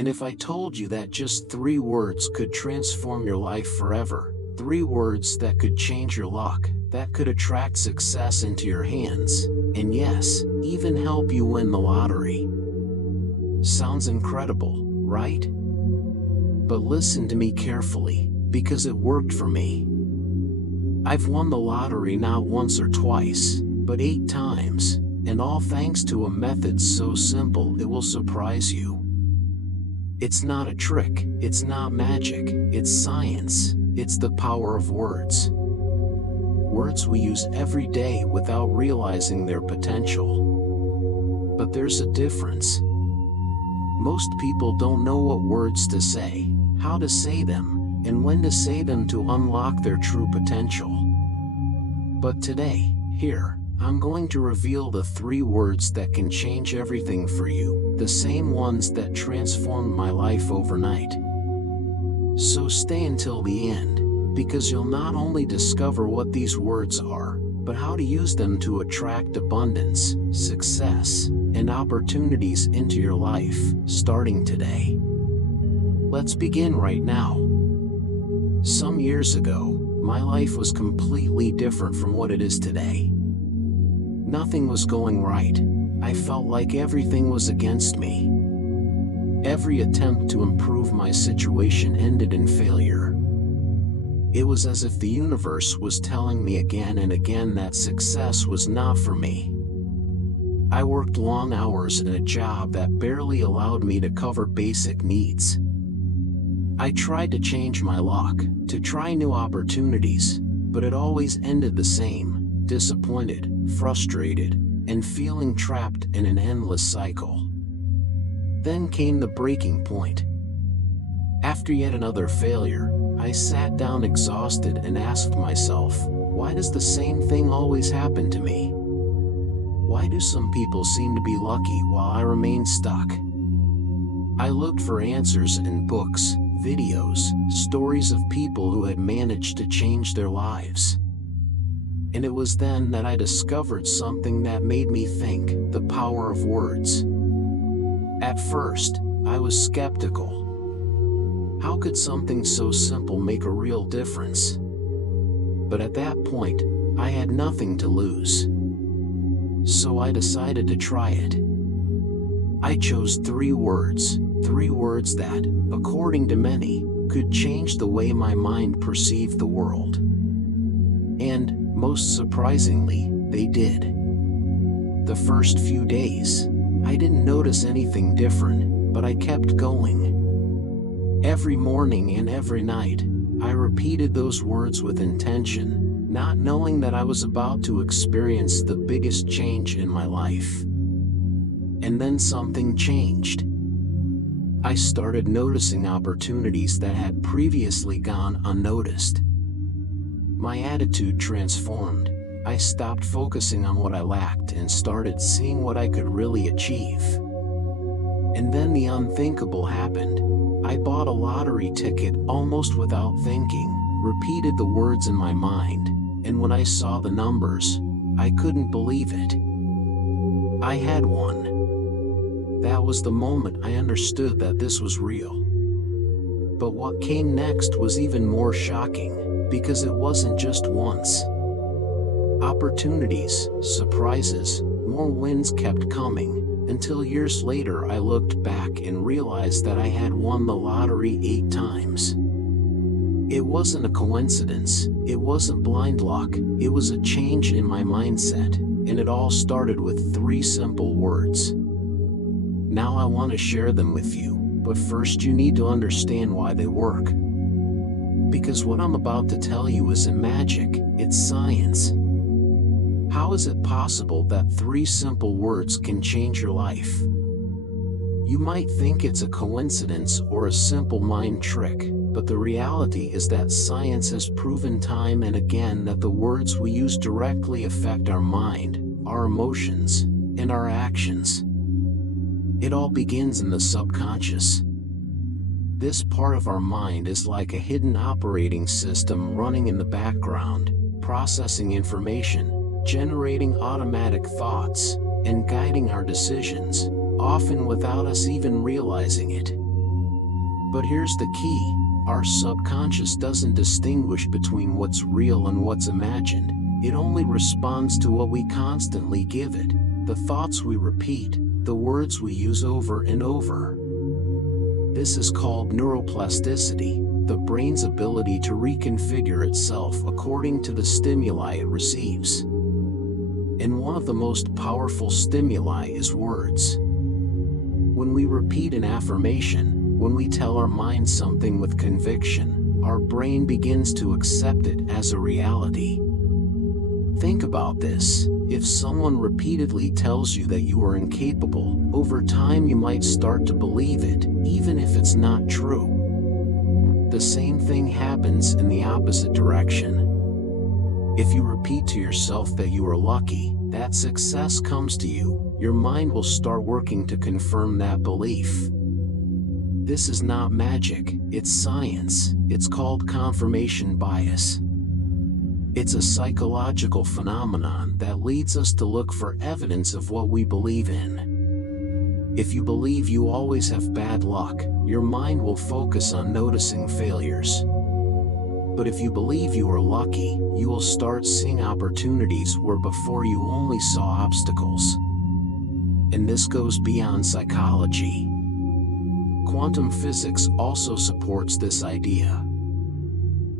And if I told you that just 3 words could transform your life forever, 3 words that could change your luck, that could attract success into your hands, and yes, even help you win the lottery. Sounds incredible, right? But listen to me carefully, because it worked for me. I've won the lottery not once or twice, but 8 times, and all thanks to a method so simple it will surprise you. It's not a trick, it's not magic, it's science, it's the power of words. Words we use every day without realizing their potential. But there's a difference. Most people don't know what words to say, how to say them, and when to say them to unlock their true potential. But today, here, I'm going to reveal the 3 words that can change everything for you, the same ones that transformed my life overnight. So stay until the end, because you'll not only discover what these words are, but how to use them to attract abundance, success, and opportunities into your life, starting today. Let's begin right now. Some years ago, my life was completely different from what it is today. Nothing was going right. I felt like everything was against me. Every attempt to improve my situation ended in failure. It was as if the universe was telling me again and again that success was not for me. I worked long hours in a job that barely allowed me to cover basic needs. I tried to change my luck, to try new opportunities, but it always ended the same. Disappointed, frustrated, and feeling trapped in an endless cycle. Then came the breaking point. After yet another failure, I sat down exhausted and asked myself, why does the same thing always happen to me? Why do some people seem to be lucky while I remain stuck? I looked for answers in books, videos, stories of people who had managed to change their lives. And it was then that I discovered something that made me think, the power of words. At first, I was skeptical. How could something so simple make a real difference? But at that point, I had nothing to lose. So I decided to try it. I chose 3 words that, according to many, could change the way my mind perceived the world. And, most surprisingly, they did. The first few days, I didn't notice anything different, but I kept going. Every morning and every night, I repeated those words with intention, not knowing that I was about to experience the biggest change in my life. And then something changed. I started noticing opportunities that had previously gone unnoticed. My attitude transformed. I stopped focusing on what I lacked and started seeing what I could really achieve. And then the unthinkable happened. I bought a lottery ticket almost without thinking, repeated the words in my mind, and when I saw the numbers, I couldn't believe it. I had won. That was the moment I understood that this was real. But what came next was even more shocking, because it wasn't just once. Opportunities, surprises, more wins kept coming, until years later I looked back and realized that I had won the lottery 8 times. It wasn't a coincidence, it wasn't blind luck, it was a change in my mindset, and it all started with 3 simple words. Now I want to share them with you, but first you need to understand why they work. Because what I'm about to tell you isn't magic, it's science. How is it possible that 3 simple words can change your life? You might think it's a coincidence or a simple mind trick, but the reality is that science has proven time and again that the words we use directly affect our mind, our emotions, and our actions. It all begins in the subconscious. This part of our mind is like a hidden operating system running in the background, processing information, generating automatic thoughts, and guiding our decisions, often without us even realizing it. But here's the key. Our subconscious doesn't distinguish between what's real and what's imagined. It only responds to what we constantly give it, the thoughts we repeat, the words we use over and over. This is called neuroplasticity, the brain's ability to reconfigure itself according to the stimuli it receives. And one of the most powerful stimuli is words. When we repeat an affirmation, when we tell our mind something with conviction, our brain begins to accept it as a reality. Think about this. If someone repeatedly tells you that you are incapable, over time you might start to believe it, even if it's not true. The same thing happens in the opposite direction. If you repeat to yourself that you are lucky, that success comes to you, your mind will start working to confirm that belief. This is not magic, it's science. It's called confirmation bias. It's a psychological phenomenon that leads us to look for evidence of what we believe in. If you believe you always have bad luck, your mind will focus on noticing failures. But if you believe you are lucky, you will start seeing opportunities where before you only saw obstacles. And this goes beyond psychology. Quantum physics also supports this idea.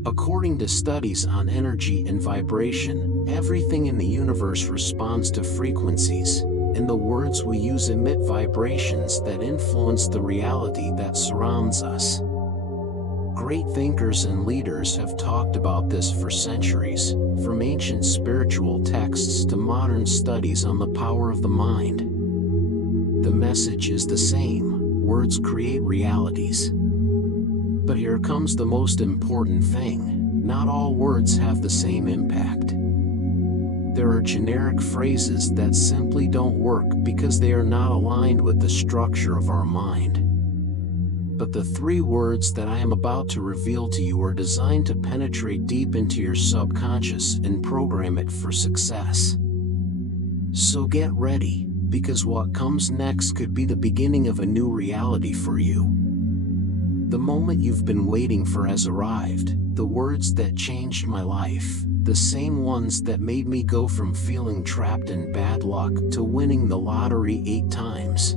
According to studies on energy and vibration, everything in the universe responds to frequencies, and the words we use emit vibrations that influence the reality that surrounds us. Great thinkers and leaders have talked about this for centuries, from ancient spiritual texts to modern studies on the power of the mind. The message is the same. Words create realities. But here comes the most important thing. Not all words have the same impact. There are generic phrases that simply don't work because they are not aligned with the structure of our mind. But the 3 words that I am about to reveal to you are designed to penetrate deep into your subconscious and program it for success. So get ready, because what comes next could be the beginning of a new reality for you. The moment you've been waiting for has arrived. The words that changed my life, the same ones that made me go from feeling trapped in bad luck to winning the lottery 8 times.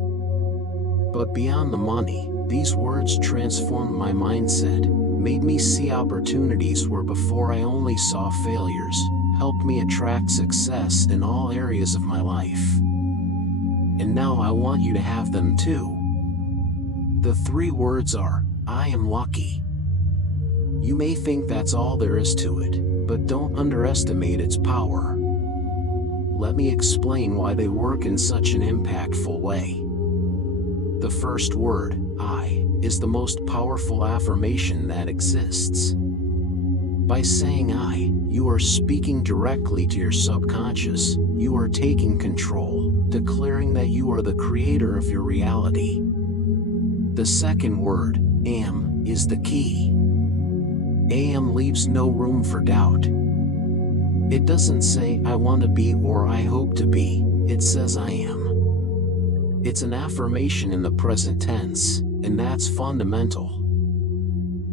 But beyond the money, these words transformed my mindset, made me see opportunities where before I only saw failures, helped me attract success in all areas of my life. And now I want you to have them too. The 3 words are, I am lucky. You may think that's all there is to it, but don't underestimate its power. Let me explain why they work in such an impactful way. The first word, I, is the most powerful affirmation that exists. By saying I, you are speaking directly to your subconscious. You are taking control, declaring that you are the creator of your reality. The second word, am, is the key. Am leaves no room for doubt. It doesn't say I want to be or I hope to be, it says I am. It's an affirmation in the present tense, and that's fundamental.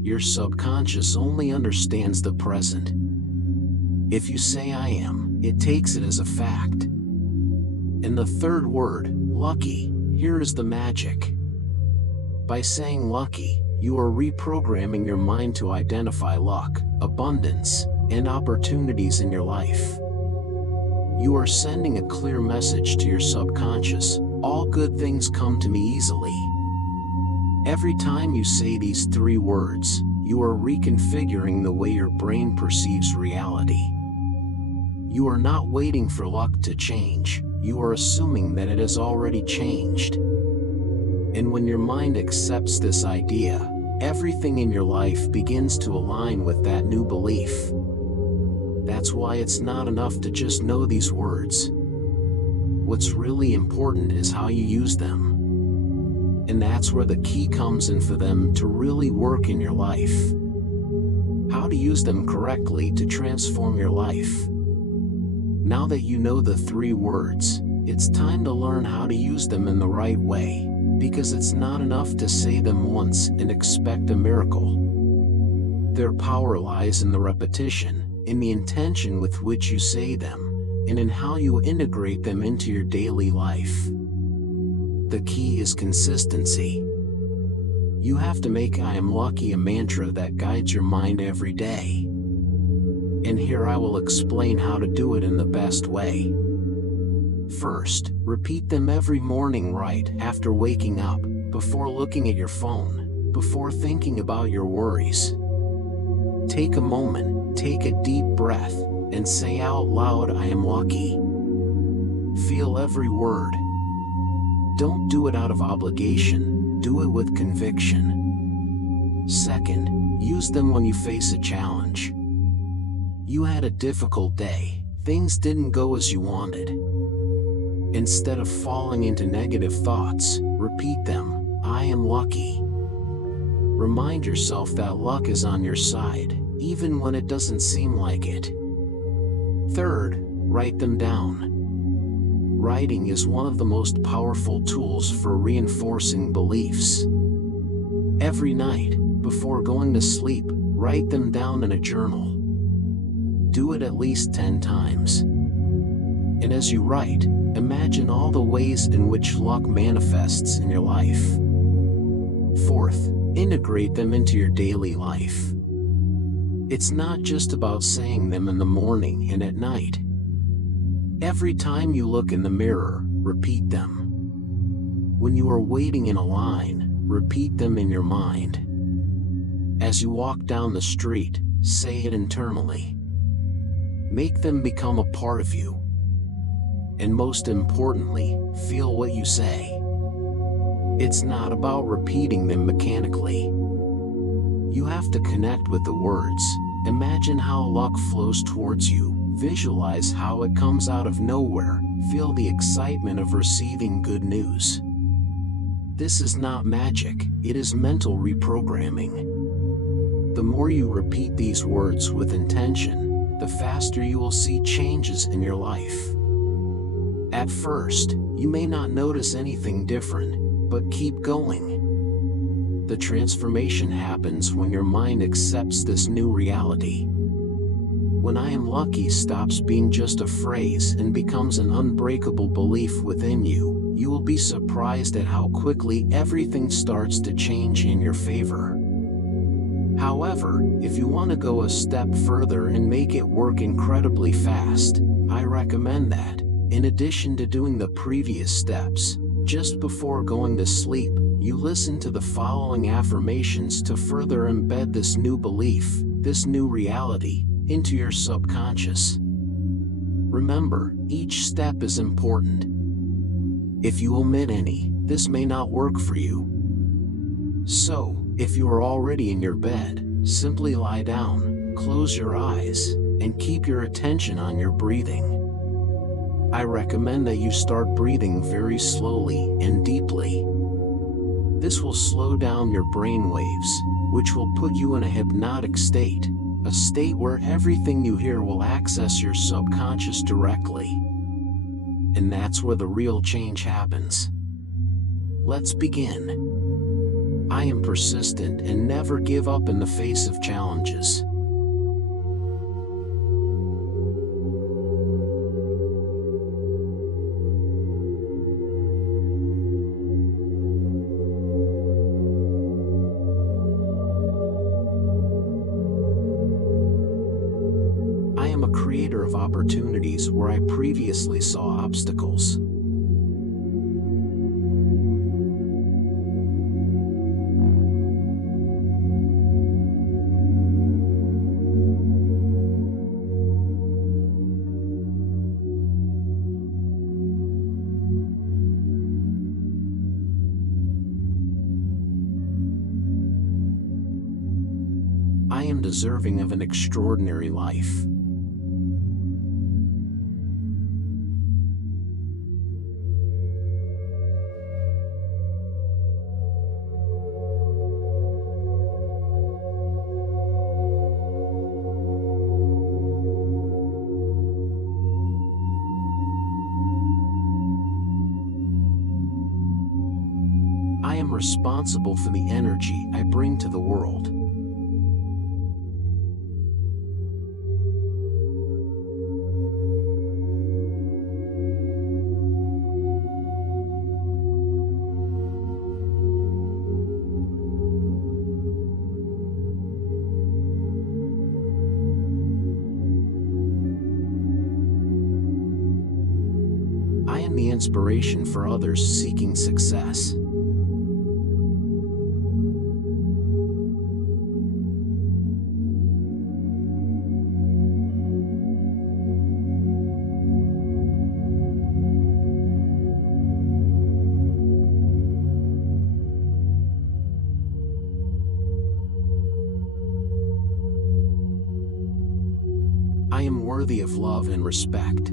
Your subconscious only understands the present. If you say I am, it takes it as a fact. And the third word, lucky, here is the magic. By saying lucky, you are reprogramming your mind to identify luck, abundance, and opportunities in your life. You are sending a clear message to your subconscious, all good things come to me easily. Every time you say these 3 words, you are reconfiguring the way your brain perceives reality. You are not waiting for luck to change, you are assuming that it has already changed. And when your mind accepts this idea, everything in your life begins to align with that new belief. That's why it's not enough to just know these words. What's really important is how you use them. And that's where the key comes in for them to really work in your life. How to use them correctly to transform your life. Now that you know the 3 words, it's time to learn how to use them in the right way. Because it's not enough to say them once and expect a miracle. Their power lies in the repetition, in the intention with which you say them, and in how you integrate them into your daily life. The key is consistency. You have to make "I am lucky" a mantra that guides your mind every day. And here I will explain how to do it in the best way. First, repeat them every morning right after waking up, before looking at your phone, before thinking about your worries. Take a moment, take a deep breath, and say out loud, "I am lucky." Feel every word. Don't do it out of obligation, do it with conviction. Second, use them when you face a challenge. You had a difficult day, things didn't go as you wanted. Instead of falling into negative thoughts, repeat them, "I am lucky." Remind yourself that luck is on your side, even when it doesn't seem like it. Third, write them down. Writing is one of the most powerful tools for reinforcing beliefs. Every night, before going to sleep, write them down in a journal. Do it at least 10 times. And as you write, imagine all the ways in which luck manifests in your life. Fourth, integrate them into your daily life. It's not just about saying them in the morning and at night. Every time you look in the mirror, repeat them. When you are waiting in a line, repeat them in your mind. As you walk down the street, say it internally. Make them become a part of you. And most importantly, feel what you say. It's not about repeating them mechanically. You have to connect with the words. Imagine how luck flows towards you. Visualize how it comes out of nowhere. Feel the excitement of receiving good news. This is not magic, it is mental reprogramming. The more you repeat these words with intention, the faster you will see changes in your life. At first, you may not notice anything different, but keep going. The transformation happens when your mind accepts this new reality. When "I am lucky" stops being just a phrase and becomes an unbreakable belief within you, you will be surprised at how quickly everything starts to change in your favor. However, if you want to go a step further and make it work incredibly fast, I recommend that, in addition to doing the previous steps, just before going to sleep, you listen to the following affirmations to further embed this new belief, this new reality, into your subconscious. Remember, each step is important. If you omit any, this may not work for you. So, if you are already in your bed, simply lie down, close your eyes, and keep your attention on your breathing. I recommend that you start breathing very slowly and deeply. This will slow down your brain waves, which will put you in a hypnotic state, a state where everything you hear will access your subconscious directly. And that's where the real change happens. Let's begin. I am persistent and never give up in the face of challenges. I am a creator of opportunities where I previously saw obstacles. I am deserving of an extraordinary life. responsible for the energy I bring to the world. I am the inspiration for others seeking success. I am worthy of love and respect.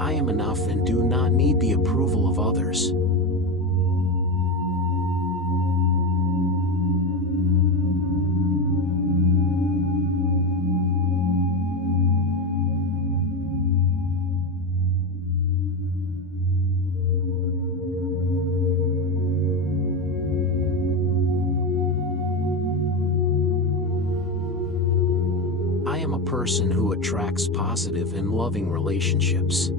I am enough and do not need the approval of others. I am a person who attracts positive and loving relationships.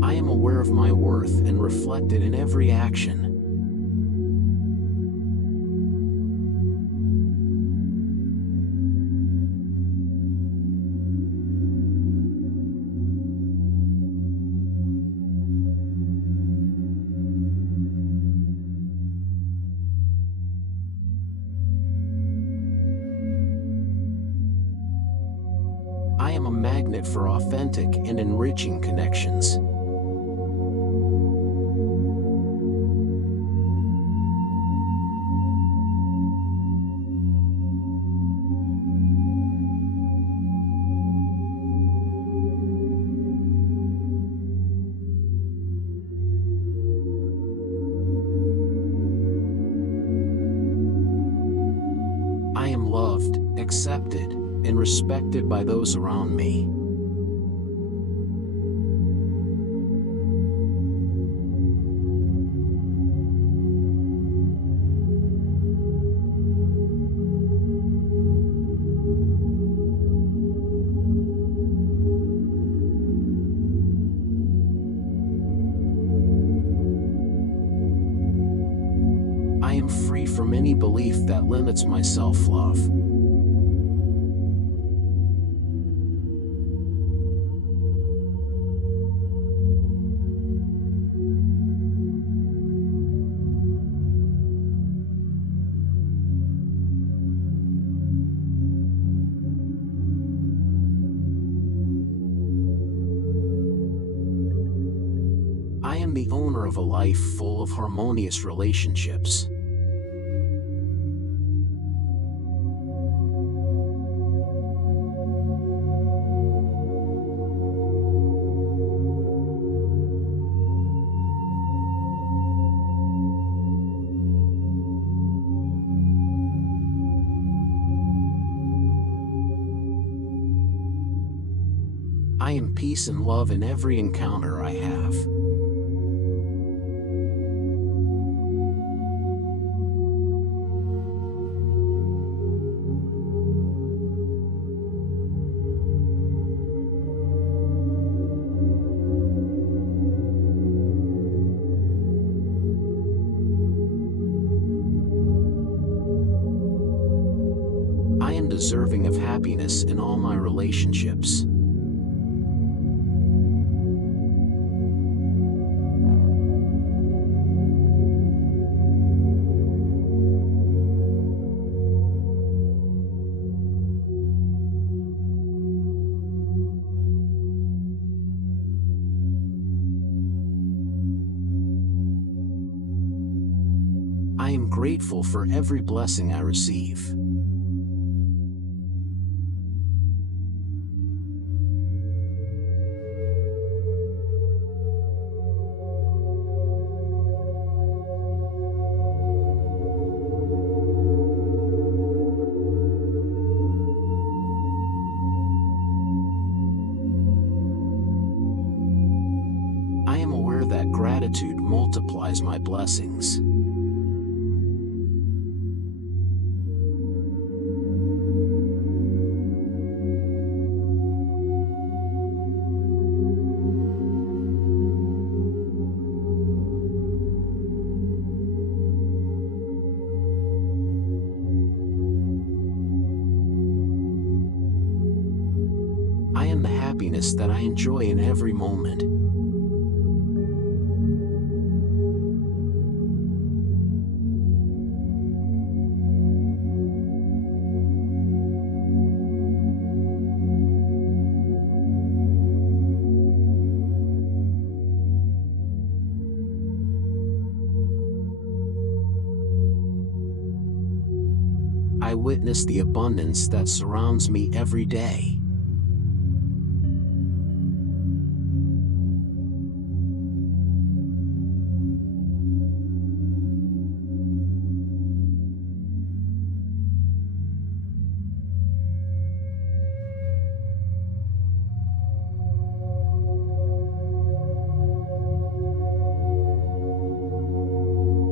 I am aware of my worth and reflect it in every action. I am a magnet for authentic and enriching connections. I am loved, accepted, and respected by those around me. I am free from any belief that limits my self-love. I am the owner of a life full of harmonious relationships. I am peace and love in every encounter I have. I am deserving of happiness in all my relationships. grateful for every blessing I receive. I am aware that gratitude multiplies my blessings. I am the happiness that I enjoy in every moment. I witness the abundance that surrounds me every day.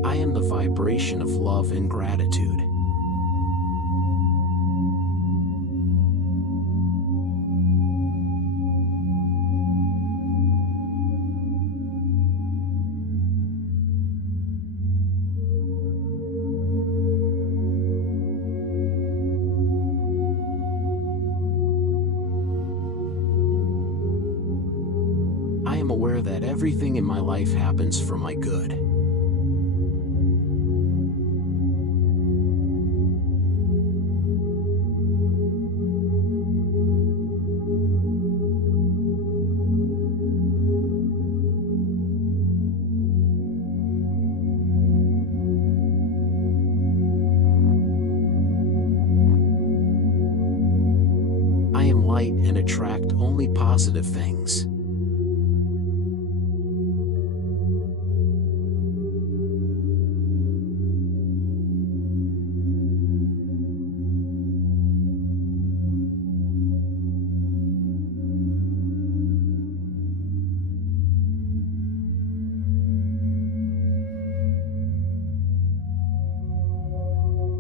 I am the vibration of love and gratitude. I am aware that everything in my life happens for my good. I am light and attract only positive things.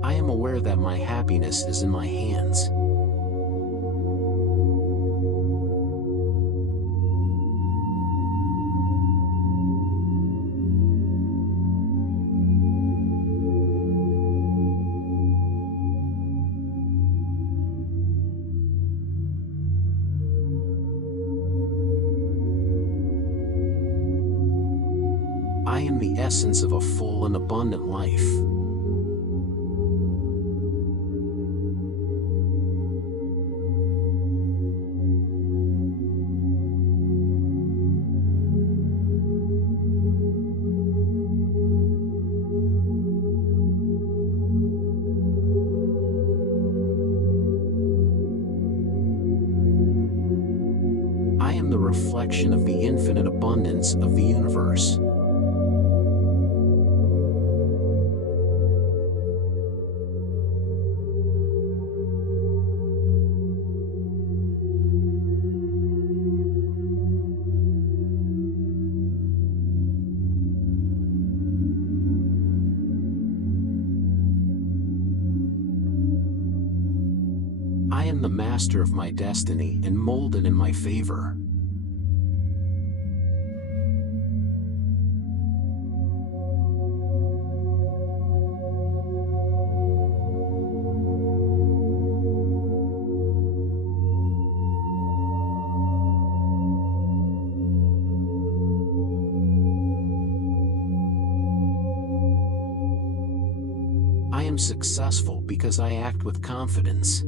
I am aware that my happiness is in my hands. I am the essence of a full and abundant life. I am the reflection of the infinite abundance of the universe. I am the master of my destiny and molded in my favor. I am successful because I act with confidence.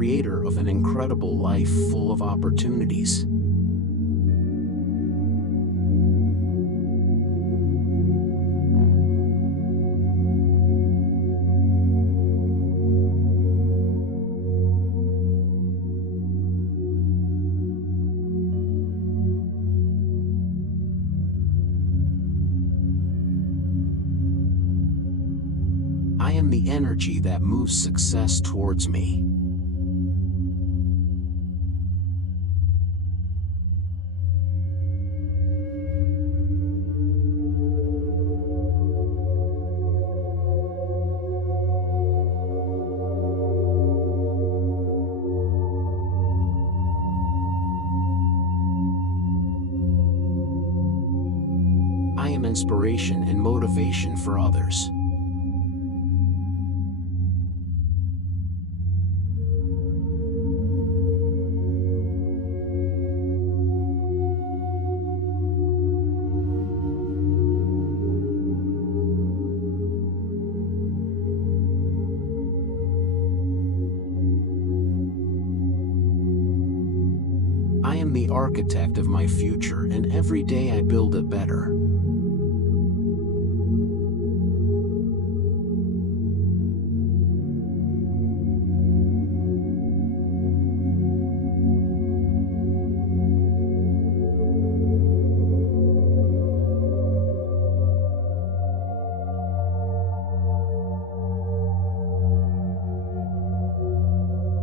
creator of an incredible life full of opportunities. I am the energy that moves success towards me. I am inspiration and motivation for others. I am the architect of my future, and every day I build it better.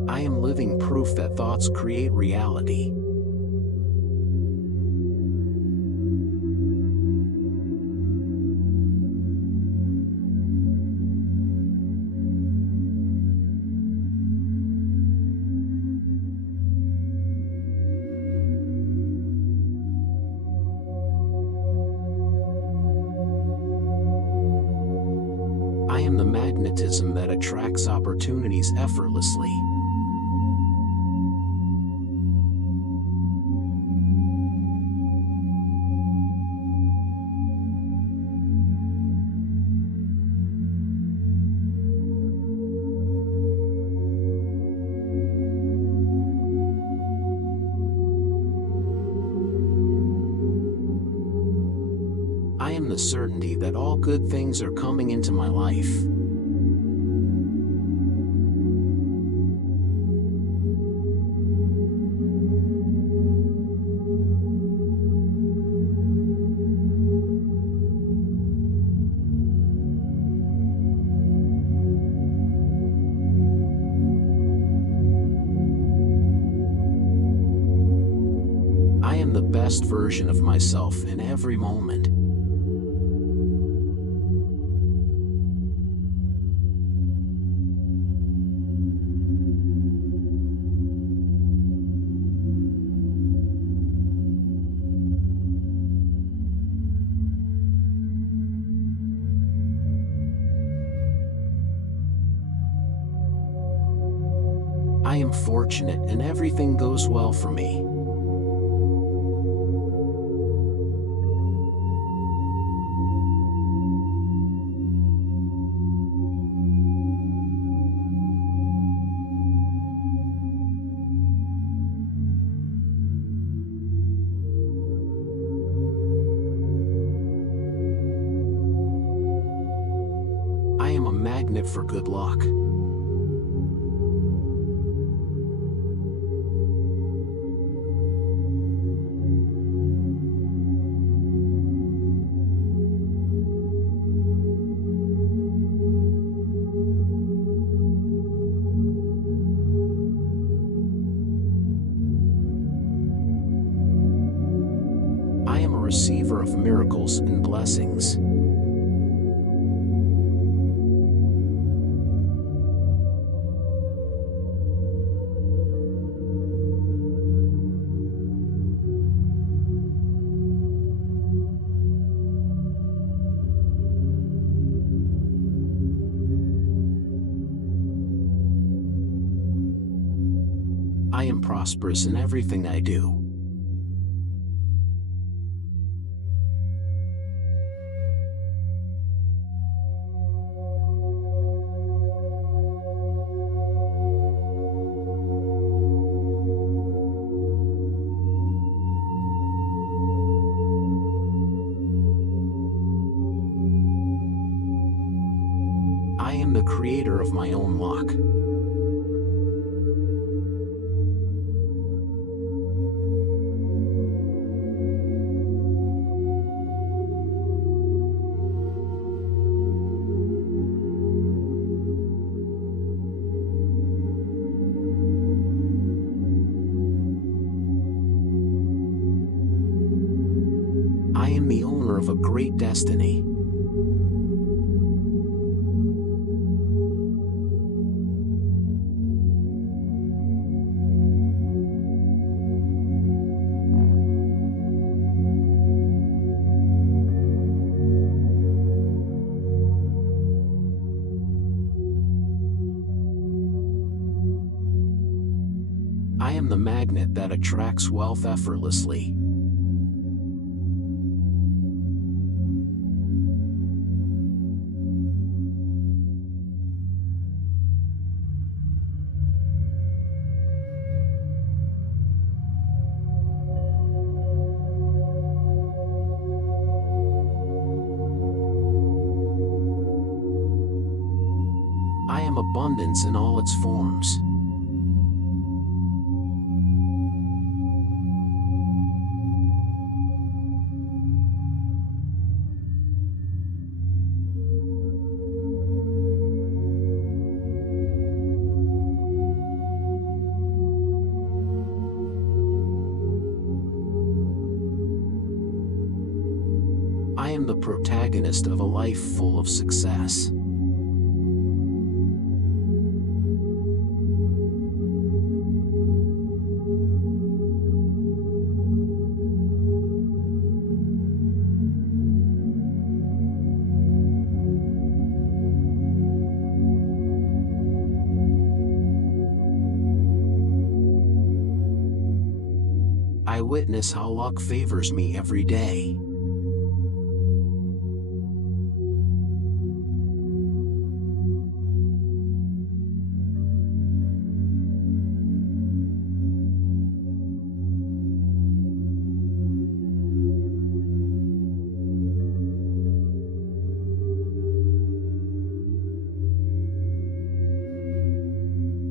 I am living proof that thoughts create reality. I am the magnetism that attracts opportunities effortlessly. I am the certainty that all good things are coming into my life. I am the best version of myself in every moment. I am fortunate and everything goes well for me. I am a magnet for good luck. I am a receiver of miracles and blessings. I am prosperous in everything I do. the creator of my own luck. I am the owner of a great destiny. I am the magnet that attracts wealth effortlessly. I am abundance in all its forms. I am the protagonist of a life full of success. I witness how luck favors me every day.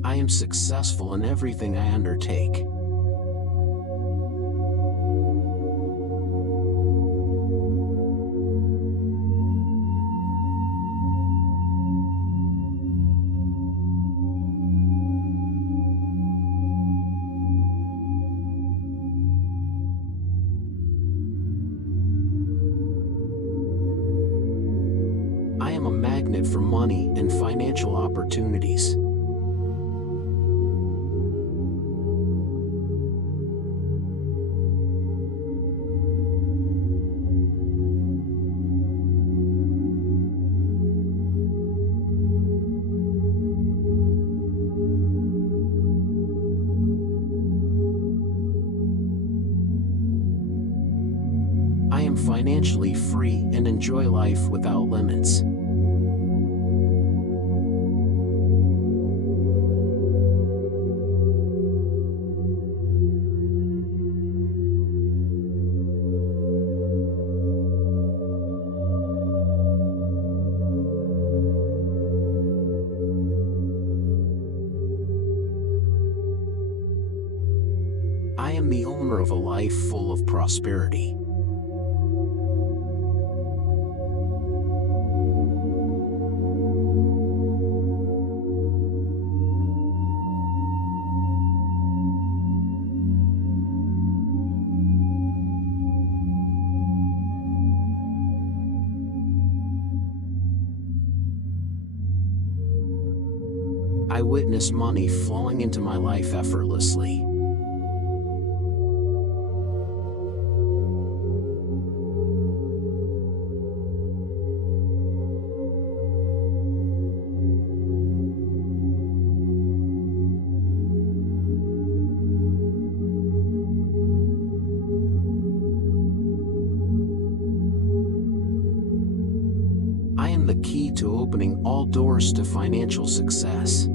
I am successful in everything I undertake. I am a magnet for money and financial opportunities. I am financially free and enjoy life without limits. I am the owner of a life full of prosperity. I witness money flowing into my life effortlessly. I am the key to opening all doors to financial success.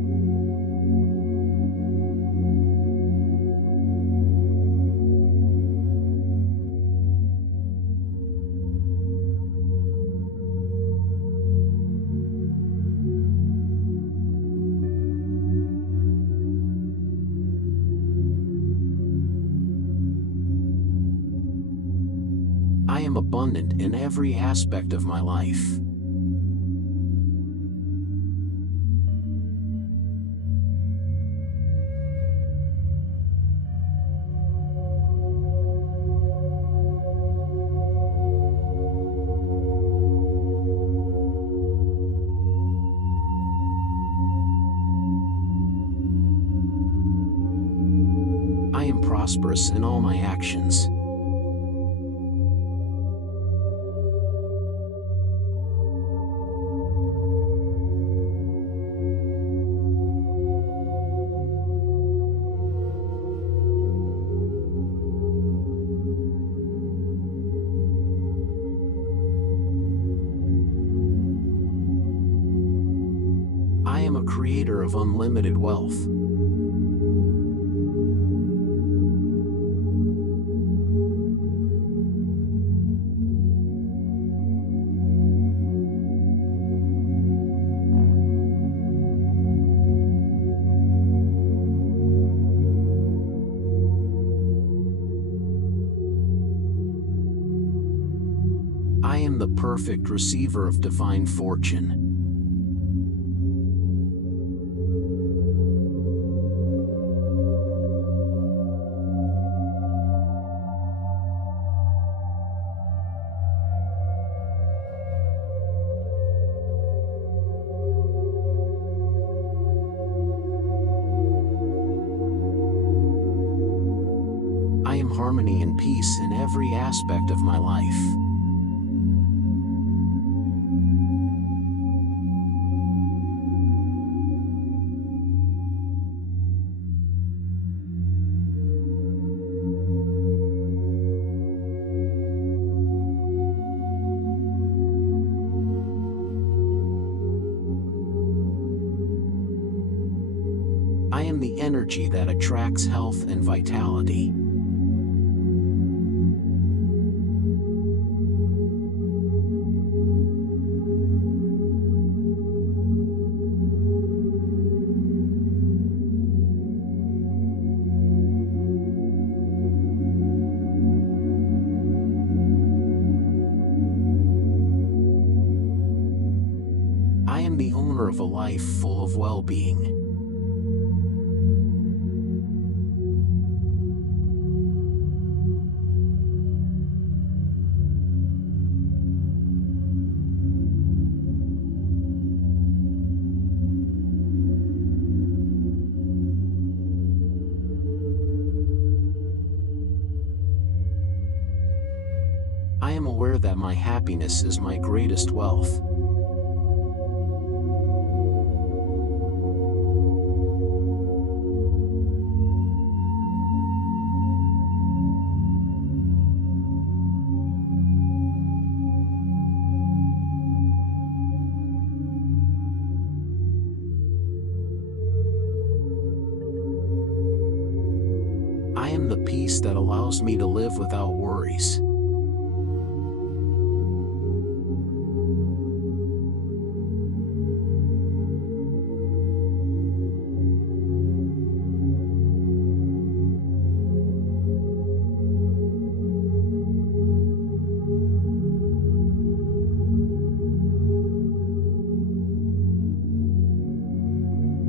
I am abundant in every aspect of my life. I am prosperous in all my actions. I am a creator of unlimited wealth. I am the perfect receiver of divine fortune. I am harmony and peace in every aspect of my life. I am the energy that attracts health and vitality. I am the owner of a life full of well-being. I am aware that my happiness is my greatest wealth. I am the peace that allows me to live without worries.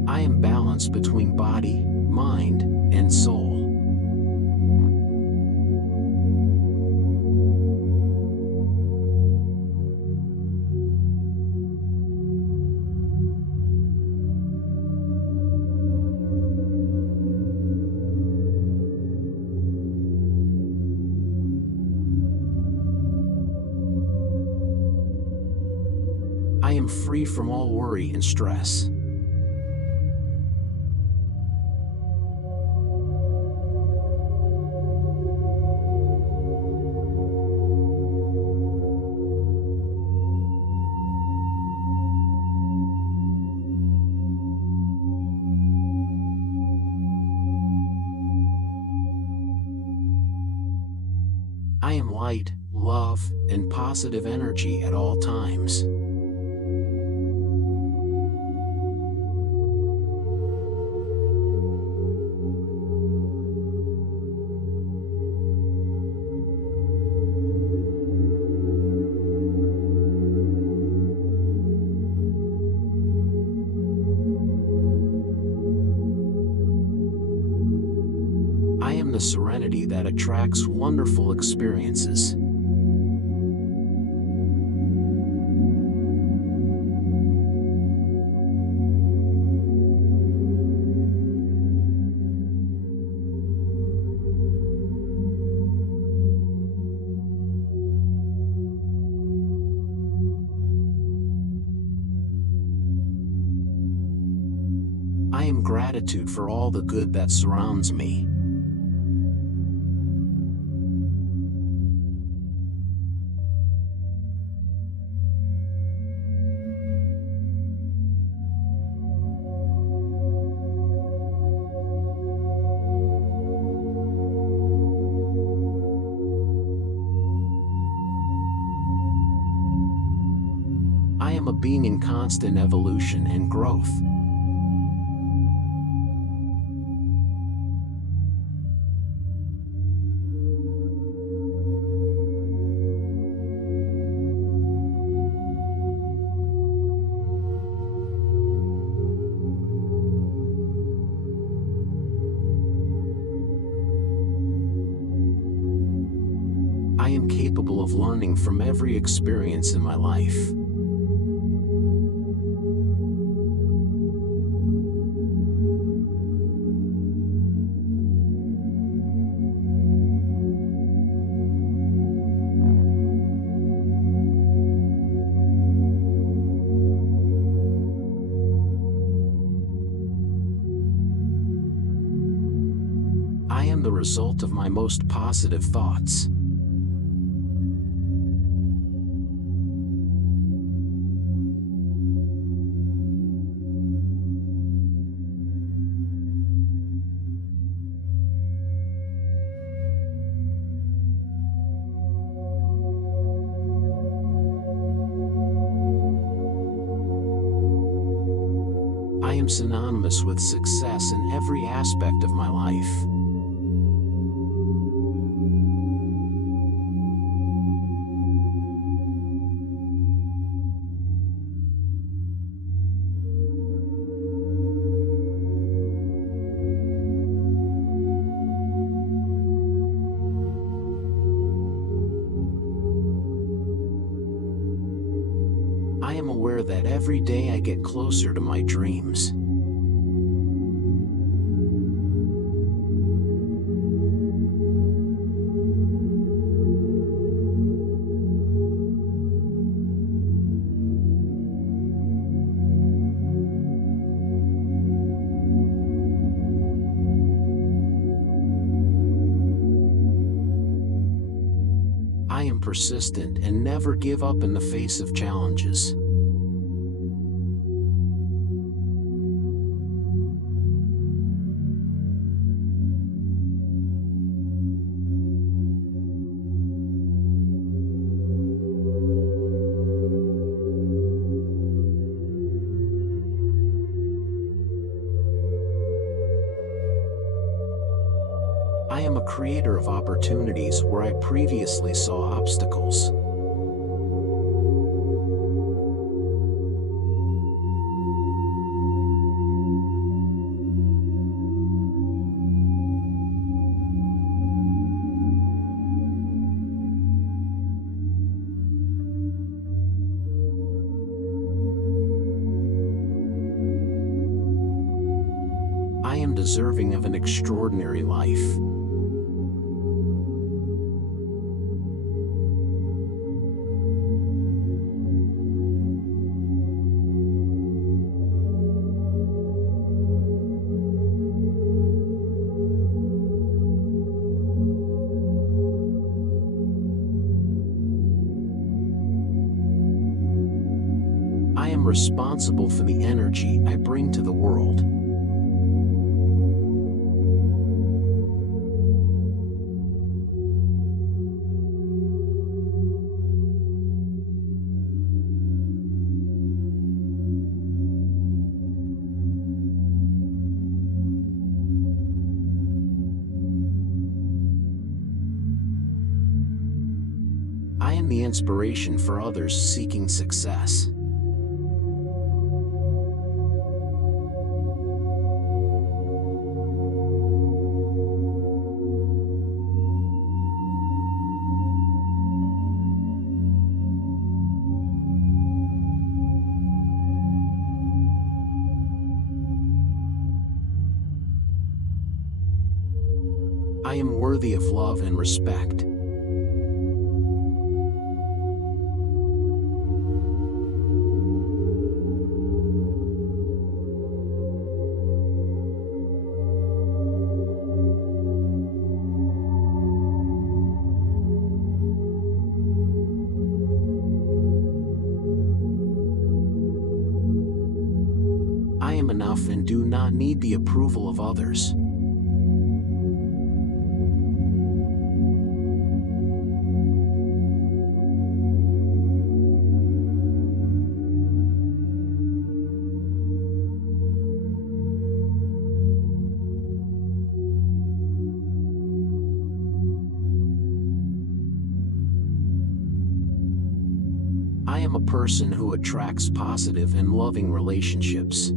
I am balanced between body, mind, and soul. I am free from all worry and stress. I am light, love, and positive energy at all times. the serenity that attracts wonderful experiences. I am gratitude for all the good that surrounds me. I am a being in constant evolution and growth. I am capable of learning from every experience in my life. I am the result of my most positive thoughts. I am synonymous with success in every aspect of my life. I am aware that every day I get closer to my dreams. I am persistent and never give up in the face of challenges. I am a creator of opportunities where I previously saw obstacles. I am deserving of an extraordinary life. I am responsible for the energy I bring to the world. I am the inspiration for others seeking success. I am worthy of love and respect. I am enough and do not need the approval of others. I am a person who attracts positive and loving relationships.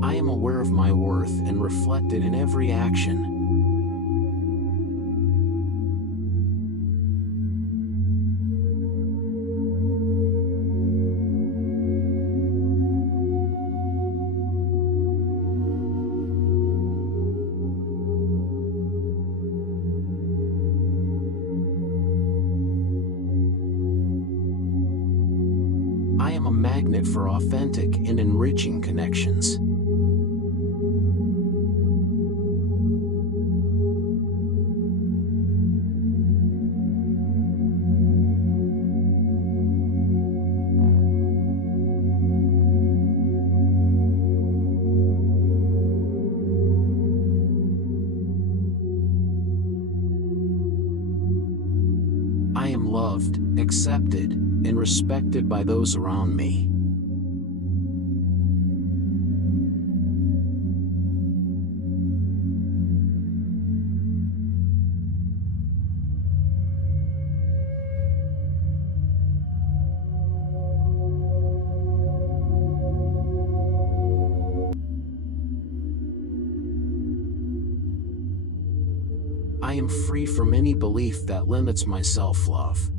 I am aware of my worth and reflect it in every action. I am a magnet for authentic and enriching connections. I am loved, accepted, and respected by those around me. I am free from any belief that limits my self-love.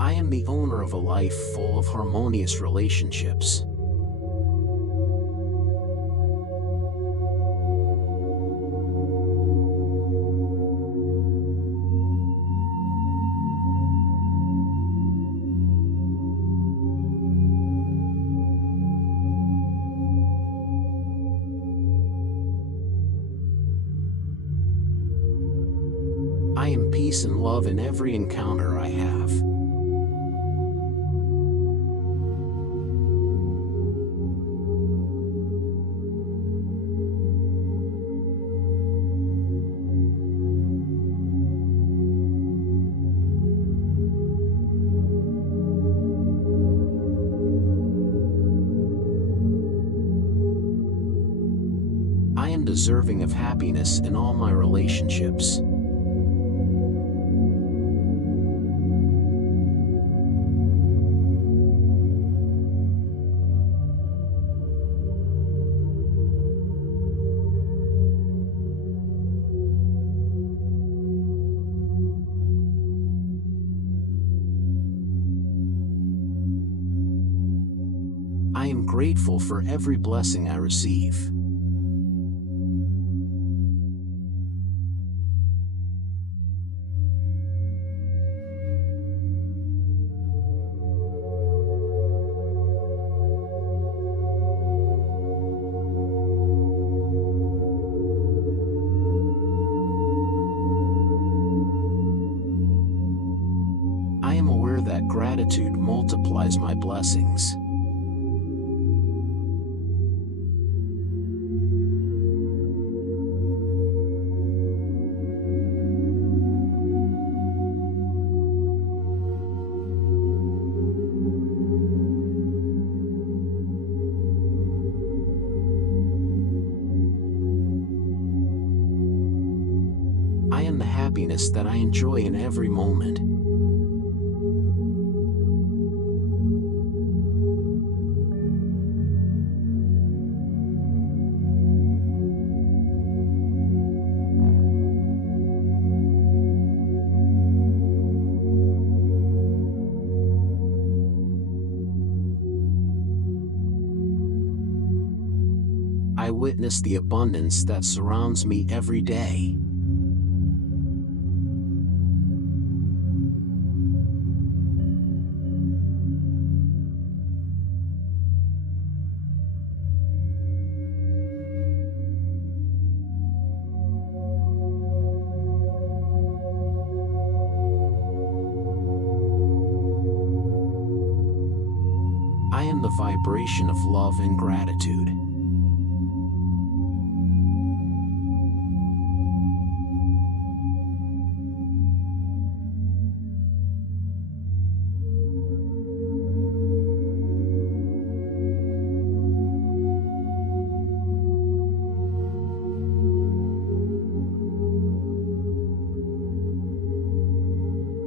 I am the owner of a life full of harmonious relationships. I am peace and love in every encounter I have. I am deserving of happiness in all my relationships. I am grateful for every blessing I receive. I am aware that gratitude multiplies my blessings. happiness that I enjoy in every moment. I witness the abundance that surrounds me every day. I am the vibration of love and gratitude.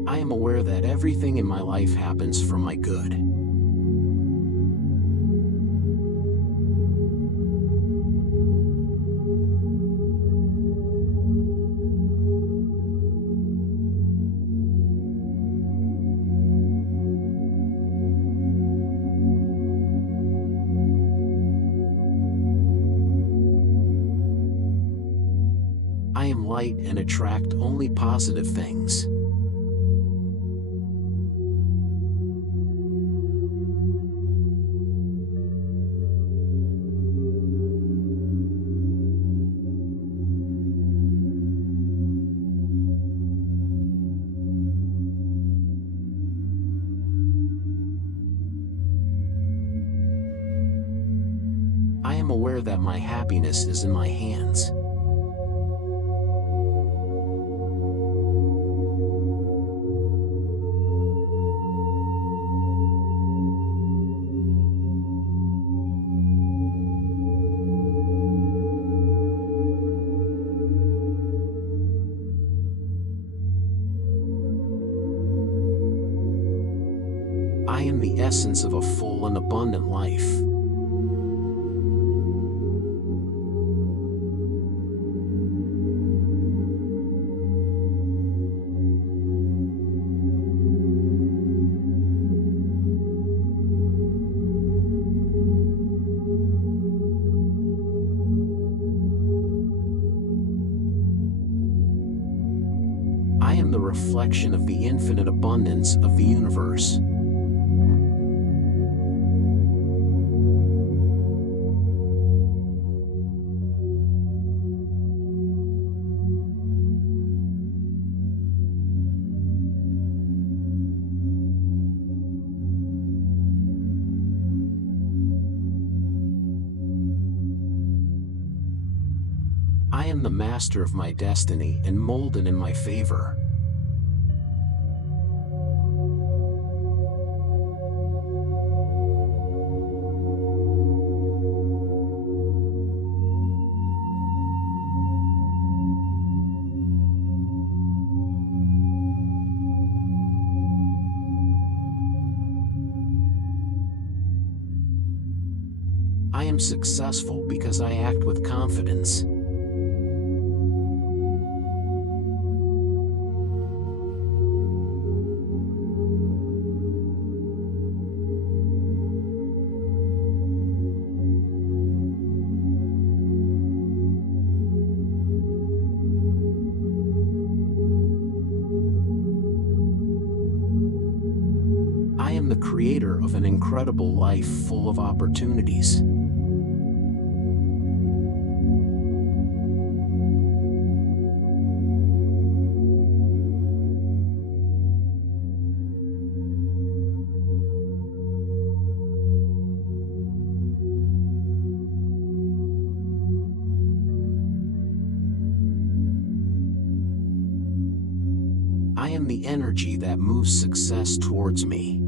I am aware that everything in my life happens for my good. I am light and attract only positive things. I am aware that my happiness is in my hands. I am the essence of a full and abundant life. I am the reflection of the infinite abundance of the universe. I am the master of my destiny and molded in my favor. I am successful because I act with confidence. I am the creator of an incredible life full of opportunities. I am the energy that moves success towards me.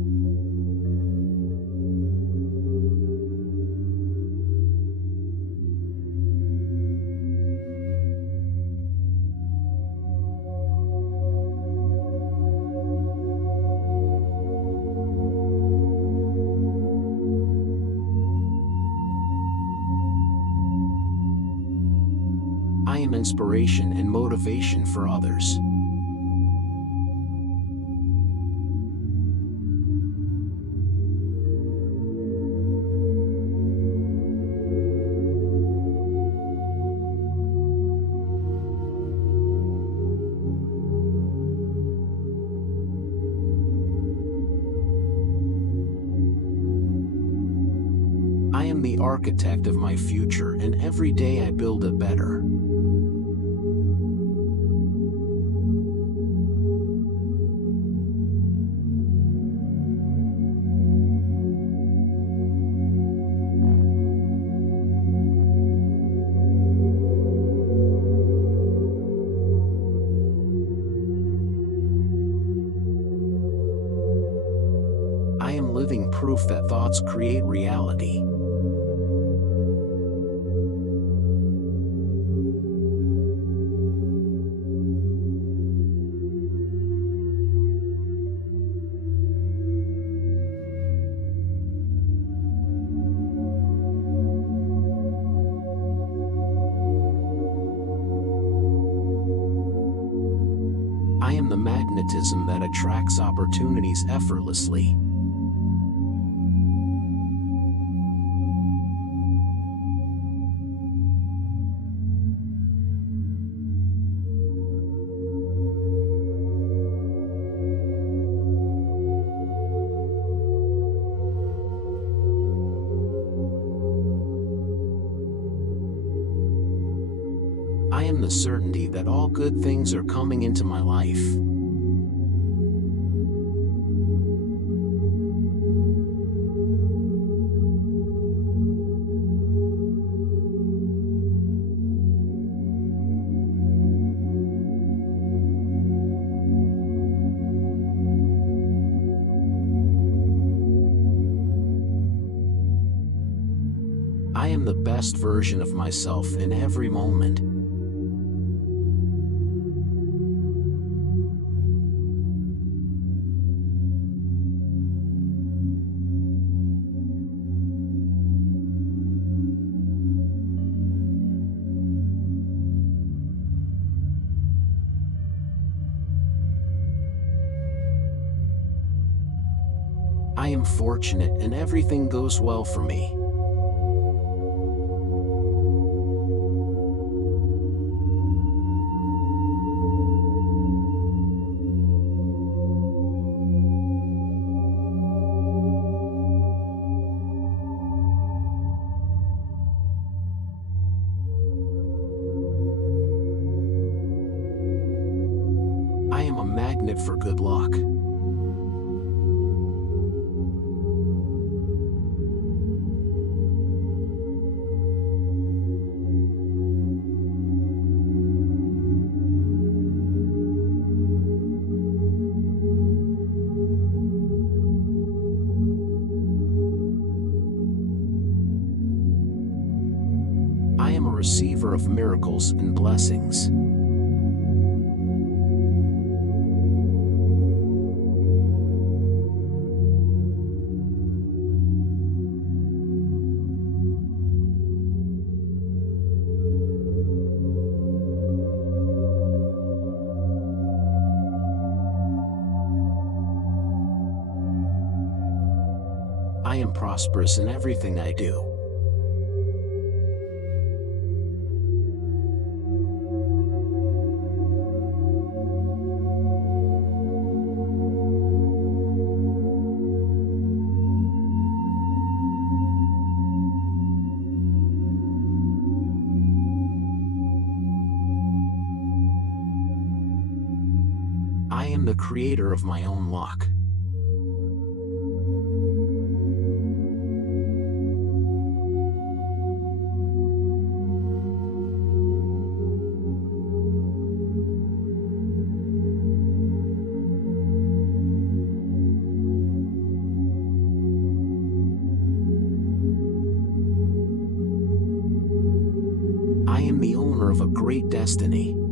am inspiration and motivation for others. I am the architect of my future, and every day I build it better. I am living proof that thoughts create reality. I am the magnetism that attracts opportunities effortlessly. I am the certainty that all good things are coming into my life. I am the best version of myself in every moment. I am fortunate and everything goes well for me. I am a magnet for good luck. I am a receiver of miracles and blessings. I am prosperous in everything I do. I am the creator of my own luck. I am the owner of a great destiny.